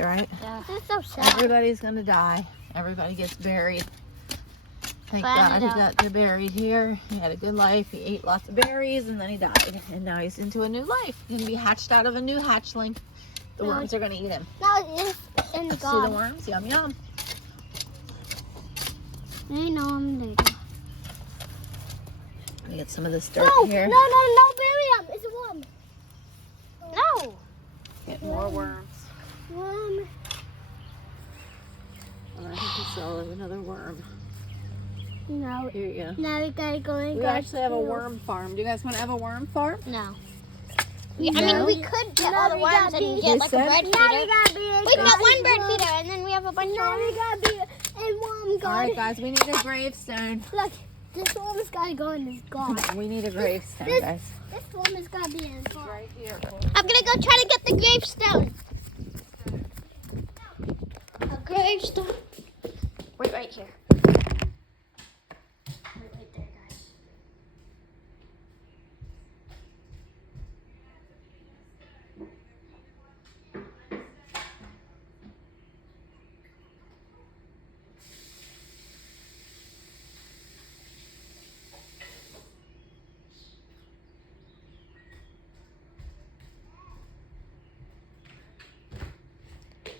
die, right? Yeah. This is so sad. Everybody's gonna die. Everybody gets buried. Thank God he got buried here. He had a good life. He ate lots of berries and then he died. And now he's into a new life. He's gonna be hatched out of a new hatchling. The worms are gonna eat him. No, it's in God. See the worms? Yum yum. I know I'm later. Let me get some of this dirt here. No, bury him. It's a worm. No. Get more worms. Worm. Oh, I think he saw another worm. No. Here you go. Now we gotta go in. We actually have a worm farm. Do you guys want to have a worm farm? No. Yeah, I mean, we could get all the worms and get like a bird feeder. We got one bird feeder and then we have a bunch of worms. We gotta be a worm god. All right, guys, we need a gravestone. Look, this worm has gotta go in this god. We need a gravestone, guys. This worm has gotta be in this god. Right here. I'm gonna go try to get the gravestone. A gravestone. Wait right here. Wait right there, guys.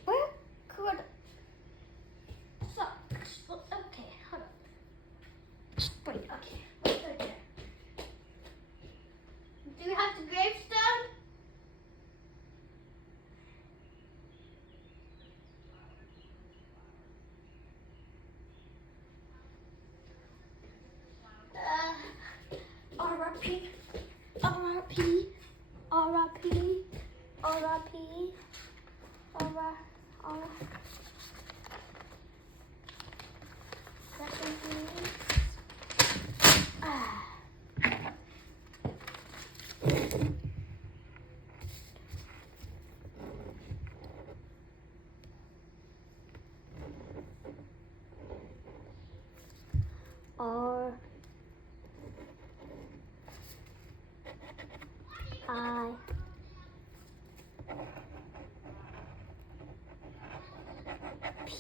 Where could... So, okay, hold up. Wait, okay. Wait right there. Do we have the gravestone? R.i.p. R.i.p. R.i.p. R.i.p. Second please.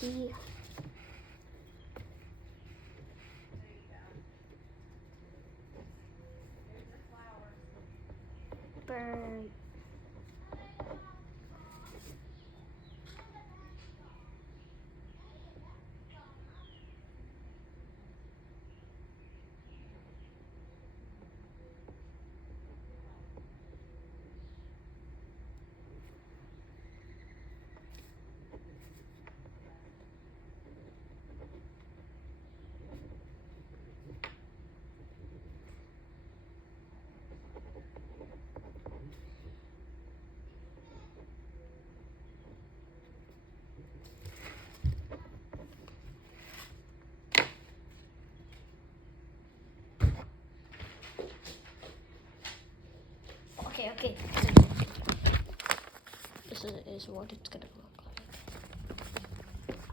R.I.P. Bird. Okay. This is what it's gonna look like.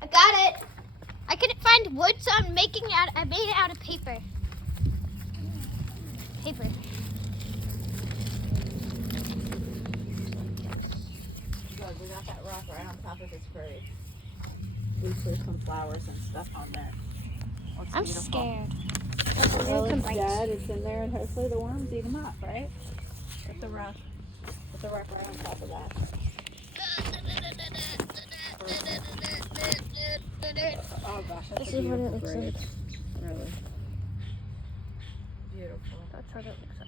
I got it. I couldn't find wood, so I made it out of paper. Good, we got that rock right on top of his grave. We put some flowers and stuff on there. I'm scared. Well, it's dead. It's in there, and hopefully the worms eat them up, right? Put the rock right on top of that. Oh gosh, that's This is what it looks grave. like. Really beautiful. That's what it looks like.